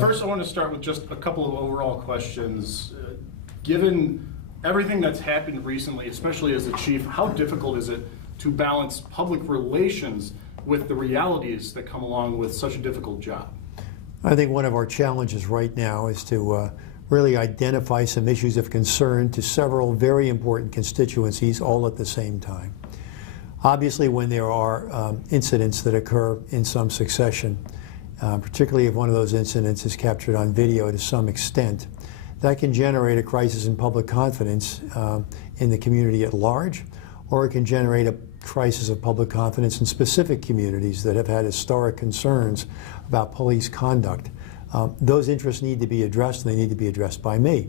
First, I want to start with just a couple of overall questions. Given everything that's happened recently, especially as a chief, how difficult is it to balance public relations with the realities that come along with such a difficult job? I think one of our challenges right now is to really identify some issues of concern to several very important constituencies all at the same time. Obviously, when there are incidents that occur in some succession, particularly if one of those incidents is captured on video to some extent, that can generate a crisis in public confidence in the community at large, or it can generate a crisis of public confidence in specific communities that have had historic concerns about police conduct. Those interests need to be addressed, and they need to be addressed by me.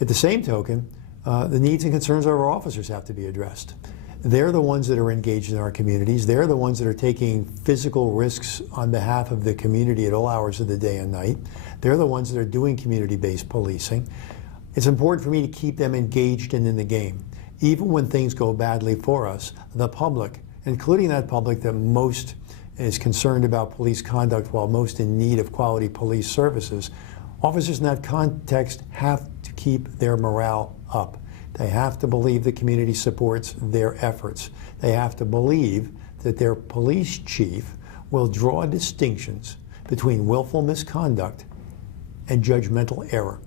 At the same token, the needs and concerns of our officers have to be addressed. They're the ones that are engaged in our communities. They're the ones that are taking physical risks on behalf of the community at all hours of the day and night. They're the ones that are doing community-based policing. It's important for me to keep them engaged and in the game. Even when things go badly for us, the public, including that public that most is concerned about police conduct while most in need of quality police services, officers in that context have to keep their morale up. They have to believe the community supports their efforts. They have to believe that their police chief will draw distinctions between willful misconduct and judgmental error.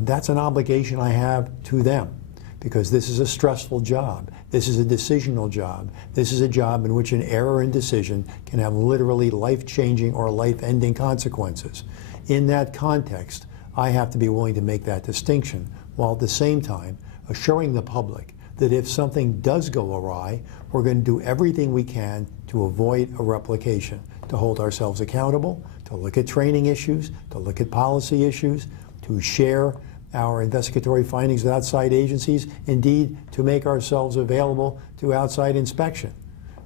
That's an obligation I have to them, because this is a stressful job. This is a decisional job. This is a job in which an error in decision can have literally life-changing or life-ending consequences. In that context, I have to be willing to make that distinction, while at the same time assuring the public that if something does go awry, we're going to do everything we can to avoid a replication, to hold ourselves accountable, to look at training issues, to look at policy issues, to share our investigatory findings with outside agencies, indeed to make ourselves available to outside inspection.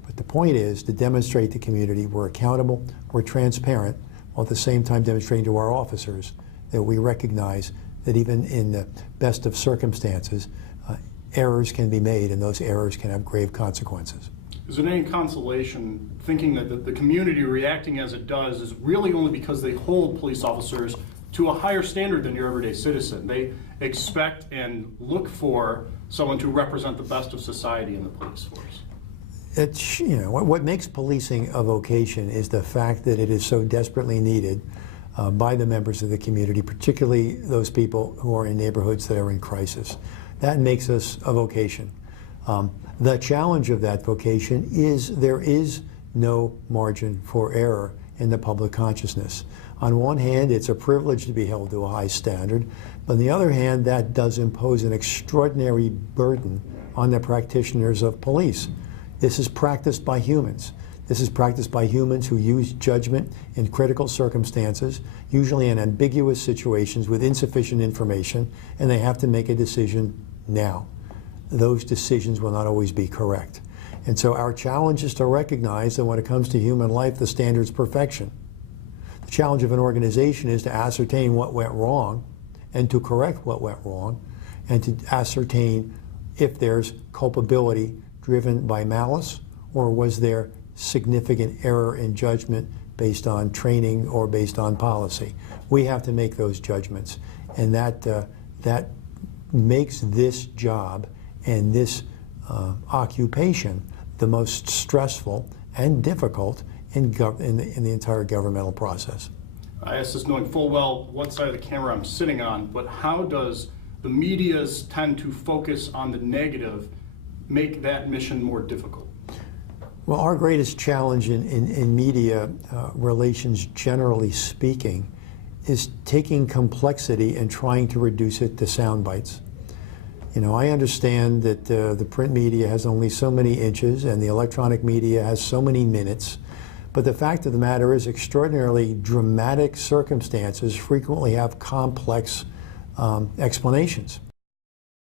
But the point is to demonstrate to the community we're accountable, we're transparent, while at the same time demonstrating to our officers that we recognize that even in the best of circumstances, errors can be made, and those errors can have grave consequences. Is there any consolation thinking that the community reacting as it does is really only because they hold police officers to a higher standard than your everyday citizen? They expect and look for someone to represent the best of society in the police force. It's, what makes policing a vocation is the fact that it is so desperately needed by the members of the community, particularly those people who are in neighborhoods that are in crisis. That makes us a vocation. The challenge of that vocation is there is no margin for error in the public consciousness. On one hand, it's a privilege to be held to a high standard, but on the other hand, that does impose an extraordinary burden on the practitioners of police. This is practiced by humans. This is practiced by humans who use judgment in critical circumstances, usually in ambiguous situations with insufficient information, and they have to make a decision now. Those decisions will not always be correct. And so our challenge is to recognize that when it comes to human life, the standard is perfection. The challenge of an organization is to ascertain what went wrong and to correct what went wrong, and to ascertain if there's culpability driven by malice, or was there significant error in judgment based on training or based on policy. We have to make those judgments, and that makes this job and this occupation the most stressful and difficult in the entire governmental process. I ask this knowing full well what side of the camera I'm sitting on, but how does the media's tend to focus on the negative make that mission more difficult? Well, our greatest challenge in media relations, generally speaking, is taking complexity and trying to reduce it to sound bites. I understand that the print media has only so many inches and the electronic media has so many minutes, but the fact of the matter is extraordinarily dramatic circumstances frequently have complex explanations.